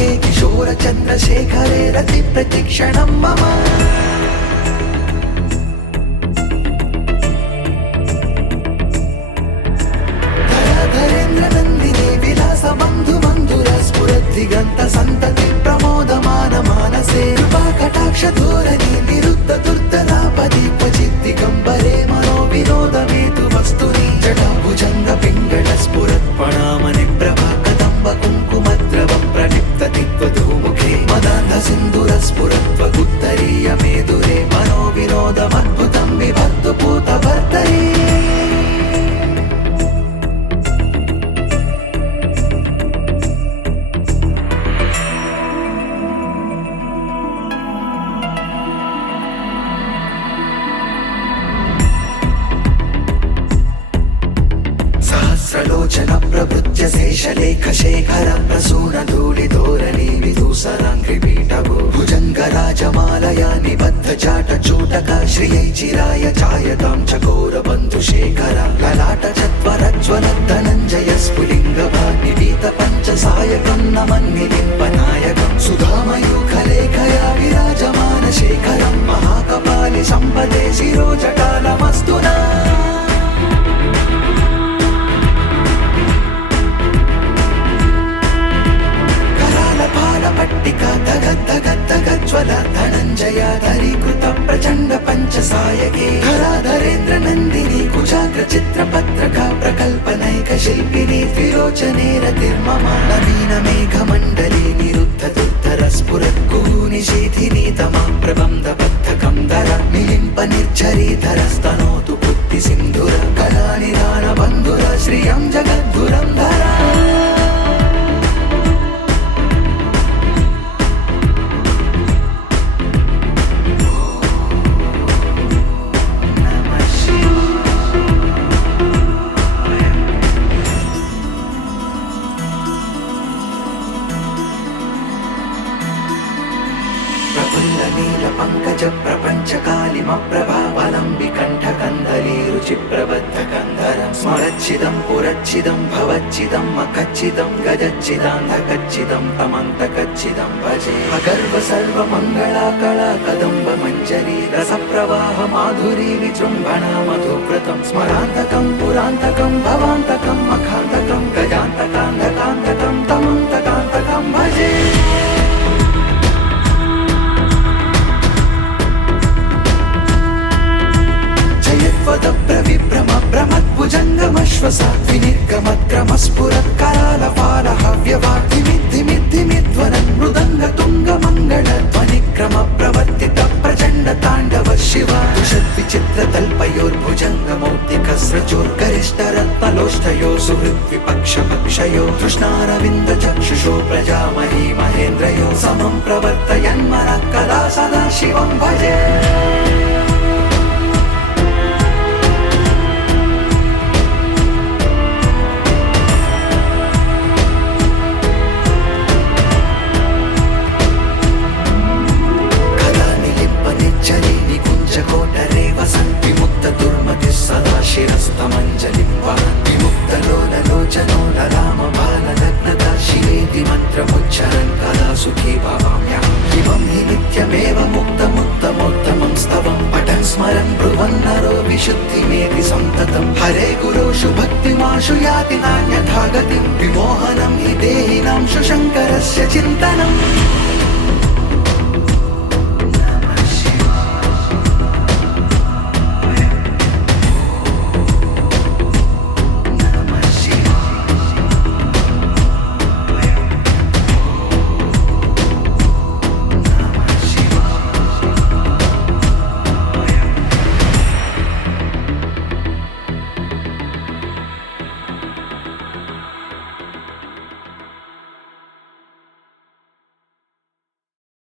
मुखे किशोर चन्द्रशेखरे रति प्रतिक्षणं मम धरेन्द्रनन्दिनी विलास बन्धु बन्धुर स्फुरद्दिगन्त सन्तति प्रमोदमान मानसे कृपा कटाक्ष धोरणी निरुद्ध दुर्दलापदि क्वचित् दिगम्बरे मनो विनोदमेतु वस्तुनि जटाभुजङ्ग पिङ्गळ स्फुरत्पणामणि प्रभा कदम्ब कुङ्कुमद्रव प्रलिप्तति त्वधूमुखे मदान्ध सिन्दूर स्फुरत्वगुत्तरीय मेदुरे मनो विनोदमद्भुतं विभर्तु पूतभर्तरे सहस्रलोचन प्रभृत्य शेषलेख शेखर प्रसून धूलि धोरणी विदूसराङ्घ्रिपीठभो भुजङ्गराजमालया निबद्ध चाट चूटक श्रियै चिराय चायतां चकोर बन्धुशेखर ललाट चत्वरज्वल धनञ्जय स्फुलिङ्गभा निपीत पञ्चसायकं नमन्निलिम्पनायकं सुधामयूखलेखया विराजमान शेखरं महाकपालि सम्पदे शिरोजटालमस्तु न पट्टिका धगद्धगद्धगज्ज्वल धनञ्जया धरीकृत प्रचण्ड पञ्चसायके धराधरेन्द्र नन्दिनी कुचाग्र चित्रपत्रका प्रकल्पनैक शिल्पिनी त्रिलोचने रतिर्मम नवीन मेघमण्डली निरुद्ध दुर्धर स्फुरत् कुहूनिशीथिनी तमा प्रबन्ध बद्धकं धर मिलिम्प निर्झरीधर स्तनोतु बुद्धि सिन्धुर कलानिधान बन्धुर श्रियं जगद्धुरं धर नील पंकज प्रपंच कालिम प्रभावलंबि कंठ कंदली रुचि प्रबद्ध कंधरं स्मरच्चिदं पुरच्चिदं भवच्चिदं मखच्चिदं गजच्चिदान्धकच्चिदं तमन्तकच्चिदं भजे अगर्व सर्व मंगला कला कदम्ब मंजरी रस प्रवाह माधुरी विजृंभणा मधुव्रतं स्मरान्तकं पुरान्तकं भवान्तकं मखान्तकं गजान्तकान्धकान्तकं तमन्तकान्तकं भजे प्रविभ्रम भ्रमद्भुजङ्गमश्वसा विनिर्गमत्क्रमस्फुरत् करालपालहव्यवाग्धिमिद्धिमिद्धिमिध्वरन् मृदङ्गतुङ्गमङ्गल ध्वनिक्रम प्रवर्तित प्रचण्ड ताण्डव शिवा दुषद्विचित्रतल्पयोर्भुजङ्गमौक्तिकस्रजोर्गरिष्ठरत्नलोष्ठयो सुहृद्विपक्षपक्षयो कृष्णारविन्दचक्षुषो प्रजामही महेन्द्रयो समं प्रवर्तयन्मनः कदा सदा शिवं भजे शिरस्तमञ्जलिं वहन् विमुक्तलोललोचनो ललामबालनग्नता शिवेति मन्त्रमुच्चरन् कदा सुखी भवाम्यहम् इमं हि नित्यमेव मुक्तमुत्तमोत्तमं स्तवं पठन् स्मरन् ब्रुवन् नरो विशुद्धिमेति सन्ततं हरे गुरोषु भक्तिमाशु याति नान्यथा गतिं विमोहनं हि देहिनां शङ्करस्य चिन्तनम्